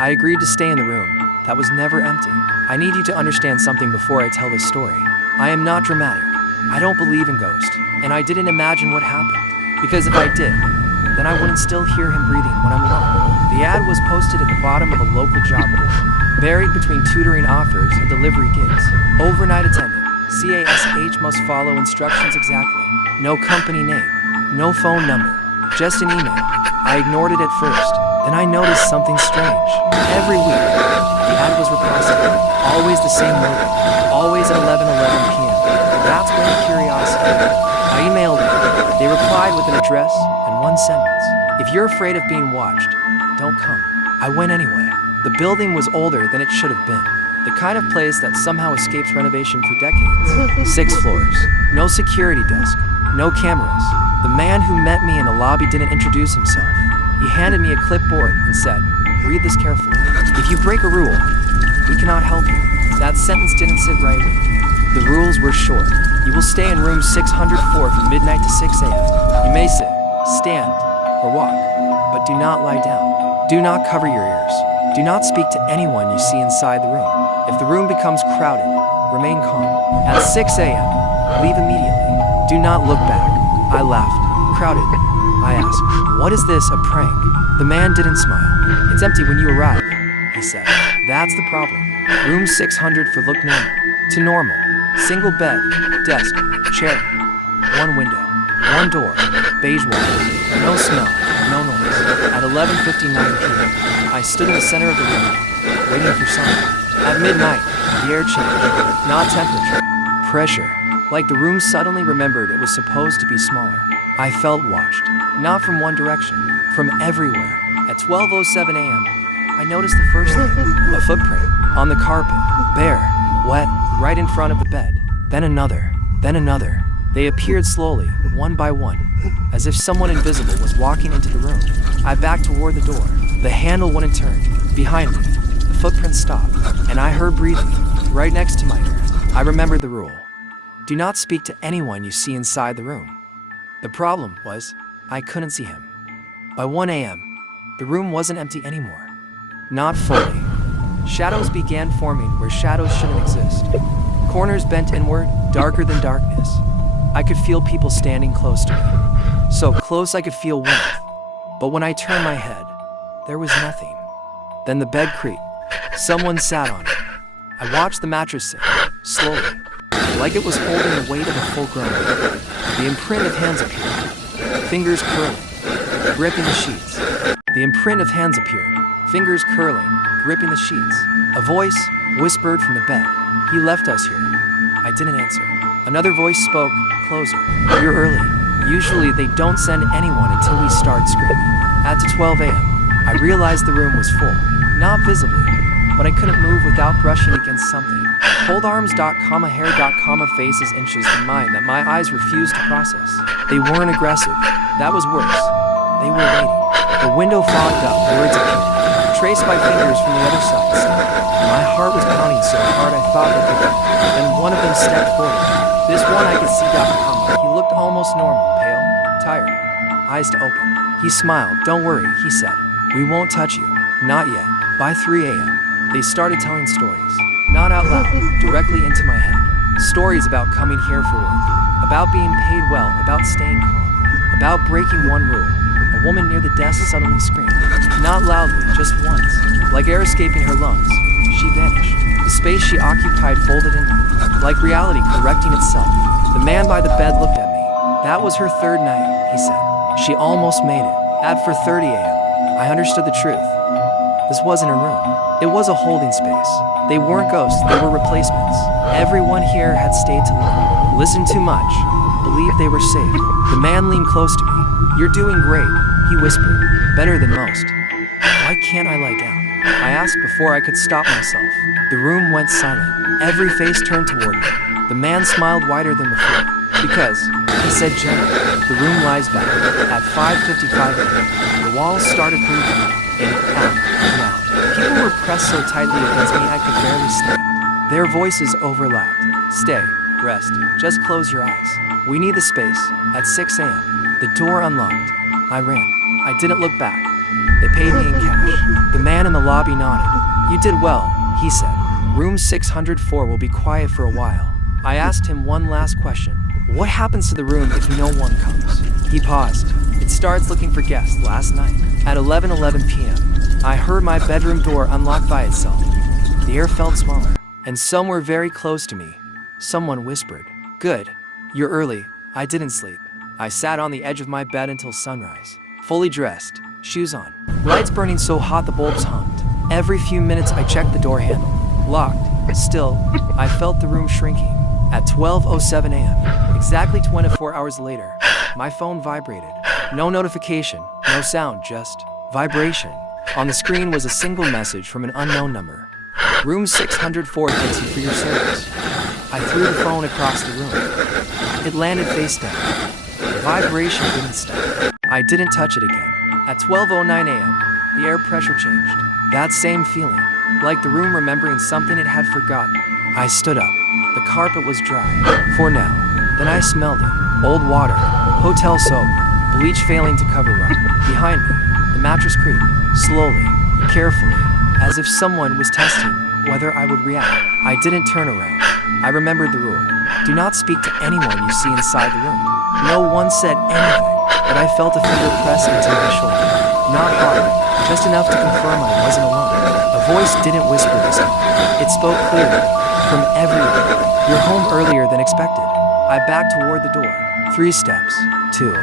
I agreed to stay in the room that was never empty. I need you to understand something before I tell this story. I am not dramatic. I don't believe in ghosts, and I didn't imagine what happened. Because if I did, then I wouldn't still hear him breathing when I'm alone. The ad was posted at the bottom of a local job board, buried between tutoring offers and delivery gigs. Overnight attendant, CASH must follow instructions exactly. No company name, no phone number, just an email. I ignored it at first, then I noticed something strange. Every week, the ad was reposted. Always the same wording, always at 11:11 p.m. That's when the curiosity. I emailed them. They replied with an address and one sentence. If you're afraid of being watched, don't come. I went anyway. The building was older than it should have been. The kind of place that somehow escapes renovation for decades. 6 floors, no security desk, no cameras. The man who met me in the lobby didn't introduce himself. He handed me a clipboard and said, "Read this carefully. If you break a rule, we cannot help you." That sentence didn't sit right with me. The rules were short. You will stay in room 604 from midnight to 6 a.m. You may sit, stand, or walk, but do not lie down. Do not cover your ears. Do not speak to anyone you see inside the room. If the room becomes crowded, remain calm. At 6 a.m., leave immediately. Do not look back. I laughed. Crowded. I asked, "What is this, a prank?" The man didn't smile. "It's empty when you arrive," he said. "That's the problem. Room 600 for look normal to normal. Single bed, desk, chair, one window, one door, beige walls, no smell, no noise." At 11:59 p.m., I stood in the center of the room, waiting for something. At midnight, the air changed. Not temperature, pressure. Like the room suddenly remembered it was supposed to be smaller. I felt watched, not from one direction, from everywhere. At 12:07 a.m., I noticed the first thing, a footprint, on the carpet, bare, wet, right in front of the bed. Then another, then another. They appeared slowly, one by one, as if someone invisible was walking into the room. I backed toward the door. The handle wouldn't turn. Behind me, the footprint stopped, and I heard breathing, right next to my ear. I remembered the rule. Do not speak to anyone you see inside the room. The problem was, I couldn't see him. By 1 a.m., the room wasn't empty anymore. Not fully. Shadows began forming where shadows shouldn't exist. Corners bent inward, darker than darkness. I could feel people standing close to me. So close I could feel warmth. But when I turned my head, there was nothing. Then the bed creaked. Someone sat on it. I watched the mattress sink, slowly, like it was holding the weight of a full-grown baby. The imprint of hands appeared, fingers curling, gripping the sheets. The imprint of hands appeared, fingers curling, gripping the sheets. A voice whispered from the bed, "He left us here." I didn't answer. Another voice spoke, closer. "You're early." Usually they don't send anyone until we start screaming. At 12 a.m., I realized the room was full. Not visibly, but I couldn't move without brushing against something. Coldarms.com, a hair.com, faces inches from mine that my eyes refused to process. They weren't aggressive. That was worse. They were waiting. The window fogged up, words appeared, traced by fingers from the other side still. My heart was pounding so hard I thought they could. Then one of them stepped forward. This one I could see Dr. He looked almost normal, pale, tired, eyes to open. He smiled. "Don't worry," he said. "We won't touch you. Not yet." By 3 a.m., they started telling stories. Not out loud, directly into my head. Stories about coming here for work, about being paid well, about staying calm, about breaking one rule. A woman near the desk suddenly screamed. Not loudly, just once. Like air escaping her lungs, she vanished. The space she occupied folded in, like reality correcting itself. The man by the bed looked at me. That was her third night, he said. She almost made it. At 4:30 a.m., I understood the truth. This wasn't a room. It was a holding space. They weren't ghosts, they were replacements. Everyone here had stayed to look, listened too much, believed they were safe. The man leaned close to me. "You're doing great," he whispered. "Better than most." Why can't I lie down? I asked before I could stop myself. The room went silent. Every face turned toward me. The man smiled wider than before. "Because," he said gently, "the room lies back." At 5:55 a.m., the walls started moving, in, out, and out. People were pressed so tightly against me I could barely stand. Their voices overlapped. "Stay, rest, just close your eyes. We need the space." At 6 a.m., the door unlocked. I ran. I didn't look back. They paid me in cash. The man in the lobby nodded. "You did well," he said. "Room 604 will be quiet for a while." I asked him one last question. "What happens to the room if no one comes?" He paused. "It starts looking for guests last night. At 11:11 p.m., I heard my bedroom door unlock by itself. The air felt smaller, and somewhere very close to me, someone whispered, 'Good. You're early.' I didn't sleep. I sat on the edge of my bed until sunrise, fully dressed, shoes on, lights burning so hot the bulbs hummed. Every few minutes I checked the door handle. Locked. Still, I felt the room shrinking. At 12:07 a.m., exactly 24 hours later, my phone vibrated. No notification, no sound, just vibration. On the screen was a single message from an unknown number. "Room 604 thanks you for your service." I threw the phone across the room. It landed face down. The vibration didn't stop. I didn't touch it again. At 12:09 a.m., the air pressure changed. That same feeling, like the room remembering something it had forgotten. I stood up. The carpet was dry, for now. Then I smelled it. Old water, hotel soap, bleach failing to cover rot. Behind me, the mattress creaked, slowly, carefully, as if someone was testing whether I would react. I didn't turn around. I remembered the rule. Do not speak to anyone you see inside the room. No one said anything, but I felt a finger press into my shoulder. Not hard, just enough to confirm I wasn't alone. A voice didn't whisper this time. It spoke clearly, from everywhere. "You're home earlier than expected." I backed toward the door. 3 steps. 2.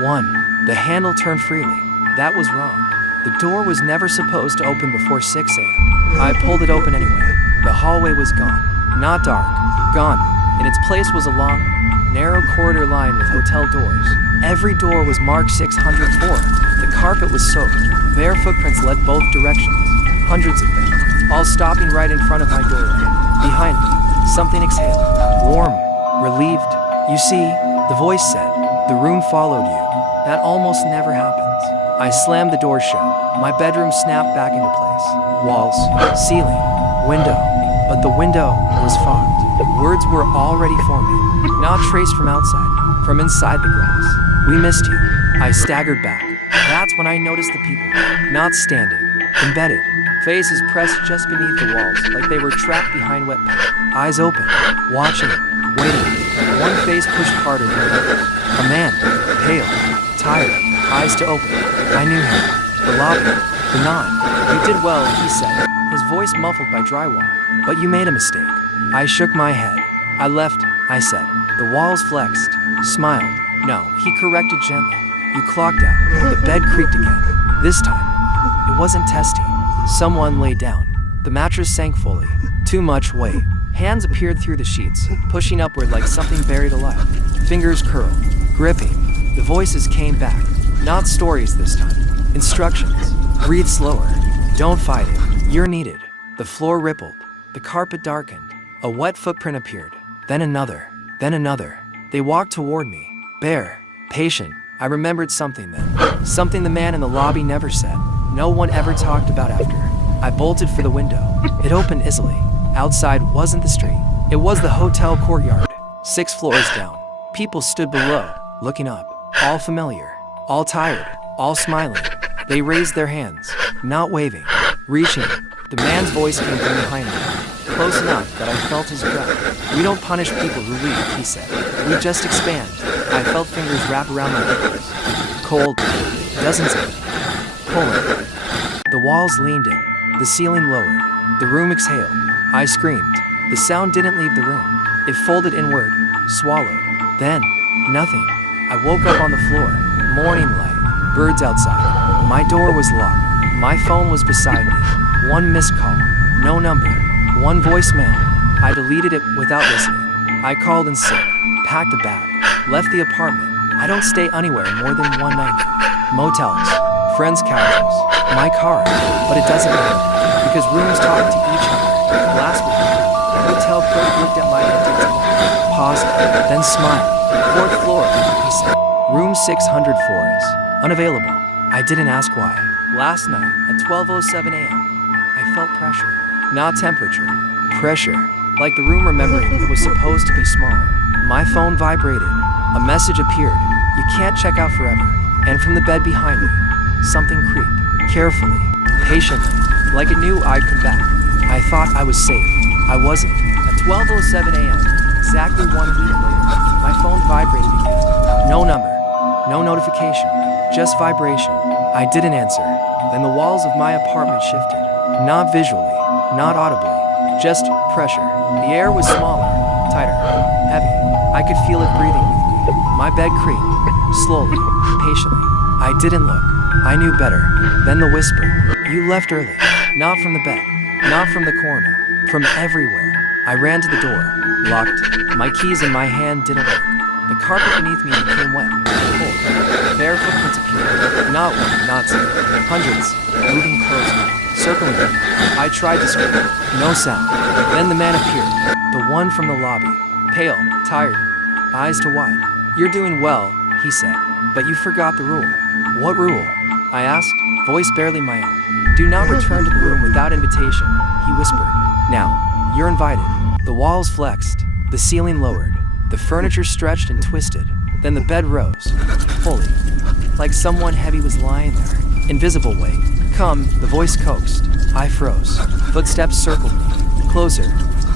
1. The handle turned freely. That was wrong. The door was never supposed to open before 6 a.m. I pulled it open anyway. The hallway was gone. Not dark. Gone. In its place was a long, narrow corridor lined with hotel doors. Every door was marked 604. The carpet was soaked. Bare footprints led both directions. Hundreds of them, all stopping right in front of my doorway. Behind me, something exhaled. Warm. Relieved. "You see," the voice said, "the room followed you. That almost never happens." I slammed the door shut. My bedroom snapped back into place. Walls, ceiling, window. But the window was fogged. Words were already forming, not traced from outside, from inside the glass. "We missed you." I staggered back. That's when I noticed the people, not standing, embedded, faces pressed just beneath the walls like they were trapped behind wet paint. Eyes open, watching, waiting. One face pushed harder than the others. A man, pale, tired, eyes to open. I knew him. The lobby, the nod. "You did well," he said, his voice muffled by drywall. "But you made a mistake." I shook my head. "I left," I said. The walls flexed, smiled. "No," he corrected gently. "You clocked out." The bed creaked again. This time, it wasn't testing. Someone lay down. The mattress sank fully. Too much weight. Hands appeared through the sheets, pushing upward like something buried alive. Fingers curled, gripping. The voices came back. Not stories this time. Instructions. "Breathe slower. Don't fight it. You're needed." The floor rippled. The carpet darkened. A wet footprint appeared. Then another. Then another. They walked toward me. Bare. Patient. I remembered something then. Something the man in the lobby never said. No one ever talked about after. I bolted for the window. It opened easily. Outside wasn't the street. It was the hotel courtyard. 6 floors down. People stood below, looking up. All familiar. All tired. All smiling. They raised their hands. Not waving. Reaching. The man's voice came from behind me. Close enough that I felt his breath. "We don't punish people who leave," he said. "We just expand." I felt fingers wrap around my ankles. Cold. Dozens of them. Pulling. The walls leaned in. The ceiling lowered. The room exhaled. I screamed. The sound didn't leave the room. It folded inward. Swallowed. Then, nothing. I woke up on the floor. Morning light. Birds outside. My door was locked. My phone was beside me. 1 missed call. No number. 1 voicemail. I deleted it without listening. I called in sick. Packed a bag. Left the apartment. I don't stay anywhere more than one night. Motels. Friends' couches. My car. But it doesn't matter. Because rooms talk to each other. Last week, the hotel clerk looked at my empty door. Paused. Then smiled. 4th floor, he said. "Room 604 is unavailable." I didn't ask why. Last night, at 12:07 a.m., I felt pressure. Not temperature. Pressure. Like the room remembering it was supposed to be smaller. My phone vibrated. A message appeared. "You can't check out forever." And from the bed behind me, something creaked. carefully, patiently, like I knew I'd come back. I thought I was safe. I wasn't. At 12:07 a.m., exactly 1 week later, my phone vibrated again. No number, no notification, just vibration. I didn't answer. Then the walls of my apartment shifted. Not visually, not audibly, just pressure. The air was smaller, tighter, heavy. I could feel it breathing with me. My bed creaked, slowly, patiently. I didn't look. I knew better. Then the whisper. You left early. Not from the bed. Not from the corner. From everywhere. I ran to the door. Locked. My keys in my hand didn't work. The carpet beneath me became wet. Cold. Bare footprints appeared. Not one, not two. Hundreds. Moving closer. Circling me. I tried to scream. No sound. Then the man appeared. The one from the lobby. Pale. Tired. Eyes to wide. You're doing well, he said. But you forgot the rule. What rule? I asked, voice barely my own. Do not return to the room without invitation, he whispered. Now, you're invited. The walls flexed, the ceiling lowered, the furniture stretched and twisted. Then the bed rose, fully, like someone heavy was lying there. Invisible weight. Come, the voice coaxed. I froze. Footsteps circled me. Closer,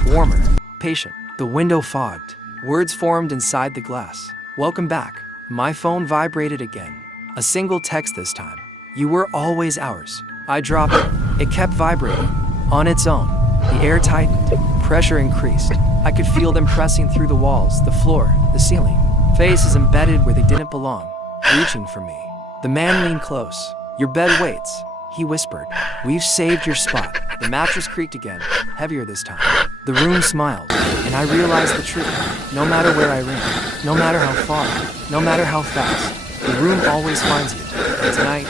warmer, patient. The window fogged. Words formed inside the glass. Welcome back. My phone vibrated again. A single text this time. You were always ours. I dropped it. It kept vibrating. On its own. The air tightened. Pressure increased. I could feel them pressing through the walls, the floor, the ceiling. Faces embedded where they didn't belong. Reaching for me. The man leaned close. Your bed waits, he whispered. We've saved your spot. The mattress creaked again, heavier this time. The room smiled, and I realized the truth. No matter where I ran, no matter how far, no matter how fast, the room always finds you. And tonight,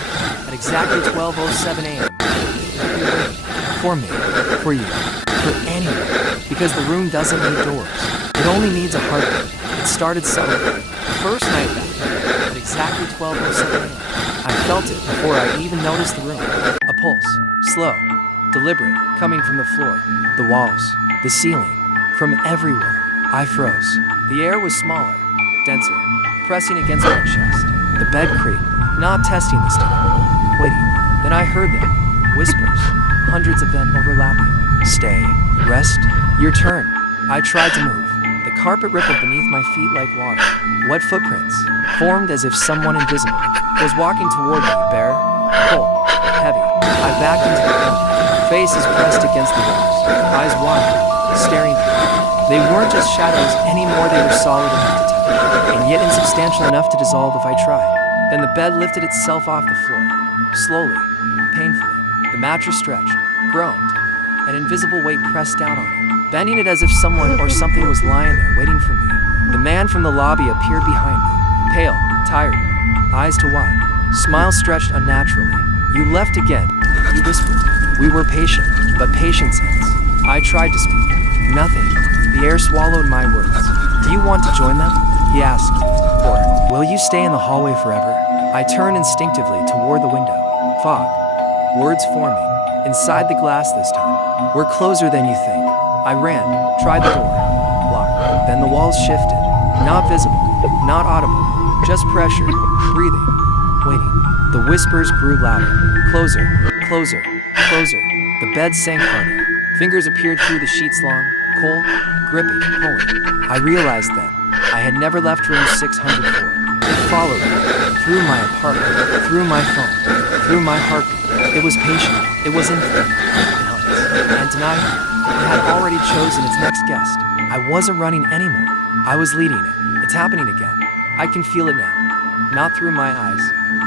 at exactly 12:07 a.m., you're waiting. For me, for you, for anyone. Because the room doesn't need doors. It only needs a heartbeat. It started suddenly. The first night back, at exactly 12:07 a.m., I felt it before I even noticed the room. A pulse, slow, deliberate, coming from the floor, the walls, the ceiling, from everywhere. I froze. The air was smaller, denser, pressing against my chest. The bed creaked, not testing this time. Waiting. Then I heard them. Whispers. Hundreds of them overlapping. Stay. Rest. Your turn. I tried to move. The carpet rippled beneath my feet like water. Wet footprints, formed as if someone invisible was walking toward me, bare, cold, heavy. I backed into the corner. Faces pressed against the walls. Eyes wide, staring through. They weren't just shadows anymore, they were solid enough to touch, and yet insubstantial enough to dissolve if I tried. Then the bed lifted itself off the floor. Slowly, painfully. The mattress stretched, groaned. An invisible weight pressed down on it, bending it as if someone or something was lying there waiting for me. The man from the lobby appeared behind me, pale, tired, eyes to wide, smile stretched unnaturally. You left again, he whispered. We were patient, but patience ends. I tried to speak. Nothing. The air swallowed my words. Do you want to join them? He asked. Or will you stay in the hallway forever? I turned instinctively toward the window. Fog. Words forming. Inside the glass this time. We're closer than you think. I ran, tried the door. Locked. Then the walls shifted. Not visible, not audible. Just pressure, breathing, waiting. The whispers grew louder. Closer, closer, closer. The bed sank harder. Fingers appeared through the sheets long, cold, gripping, pulling. I realized then, I had never left room 604. It followed me, through my apartment, through my phone, through my heartbeat. It was patient, it was infinite, and honest. And tonight, it had already chosen its next guest. I wasn't running anymore. I was leading it. It's happening again. I can feel it now. Not through my eyes,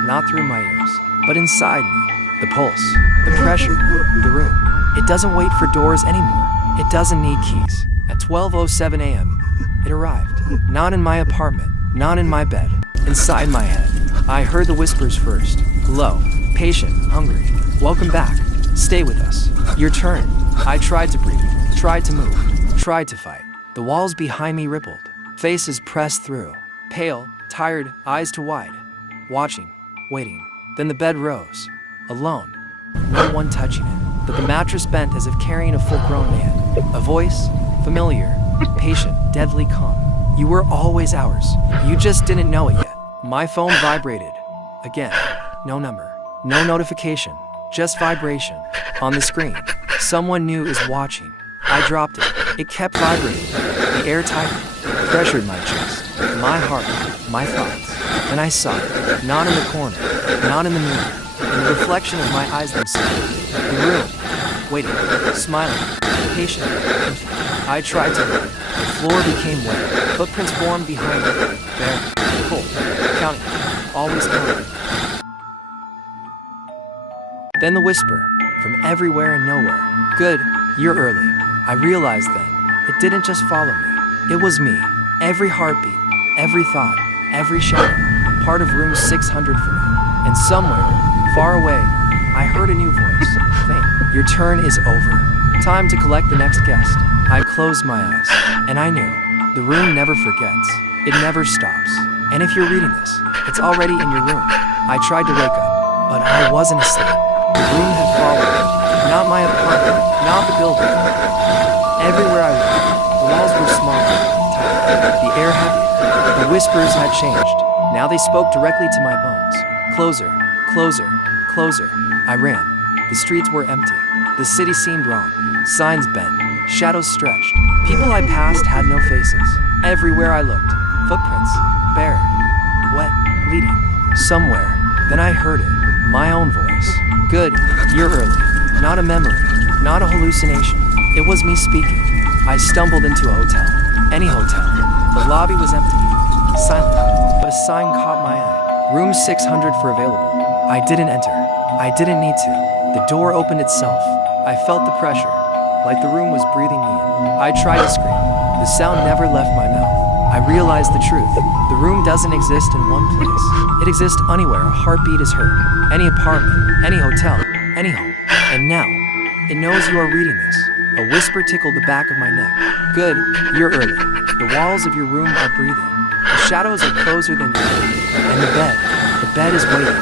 not through my ears, but inside me. The pulse, the pressure, the room. It doesn't wait for doors anymore. It doesn't need keys. At 12:07 a.m., it arrived. Not in my apartment, not in my bed, inside my head. I heard the whispers first. Low, patient, hungry. Welcome back. Stay with us. Your turn. I tried to breathe, tried to move, tried to fight. The walls behind me rippled. Faces pressed through. Pale, tired, eyes to wide. Watching, waiting. Then the bed rose. Alone. No one touching it. But the mattress bent as if carrying a full-grown man. A voice, familiar, patient, deadly calm. You were always ours. You just didn't know it yet. My phone vibrated. Again. No number. No notification, just vibration. On the screen, someone new is watching. I dropped it. It kept vibrating. The air tightened, pressured my chest, my heart, my thoughts. Then I saw it, not in the corner, not in the mirror, in the reflection of my eyes themselves. The room, waiting, smiling, patient, empty. I tried to run. The floor became wet. Footprints formed behind me. Bare, cold, counting, always counting. Then the whisper, from everywhere and nowhere. Good, you're early. I realized then, it didn't just follow me. It was me. Every heartbeat, every thought, every shadow. Part of room 600 for me. And somewhere, far away, I heard a new voice. Faint. Your turn is over. Time to collect the next guest. I closed my eyes, and I knew. The room never forgets. It never stops. And if you're reading this, it's already in your room. I tried to wake up, but I wasn't asleep. The room had followed me. Not my apartment, not the building. Everywhere I looked, the walls were smaller, tighter, the air heavier. The whispers had changed. Now they spoke directly to my bones. Closer, closer, closer. I ran. The streets were empty. The city seemed wrong. Signs bent, shadows stretched. People I passed had no faces. Everywhere I looked, footprints, bare, wet, leading somewhere. Then I heard it, my own voice. Good, you're early. Not a memory, not a hallucination. It was me speaking. I stumbled into a hotel. Any hotel. The lobby was empty, silent, but a sign caught my eye. Room 600 for available. I didn't enter. I didn't need to. The door opened itself. I felt the pressure, like the room was breathing me in. I tried to scream. The sound never left my mouth. I realized the truth. The room doesn't exist in one place. It exists anywhere a heartbeat is heard. Any apartment, any hotel, any home. And now, it knows you are reading this. A whisper tickled the back of my neck. Good, you're early. The walls of your room are breathing. The shadows are closer than you. And the bed is waiting.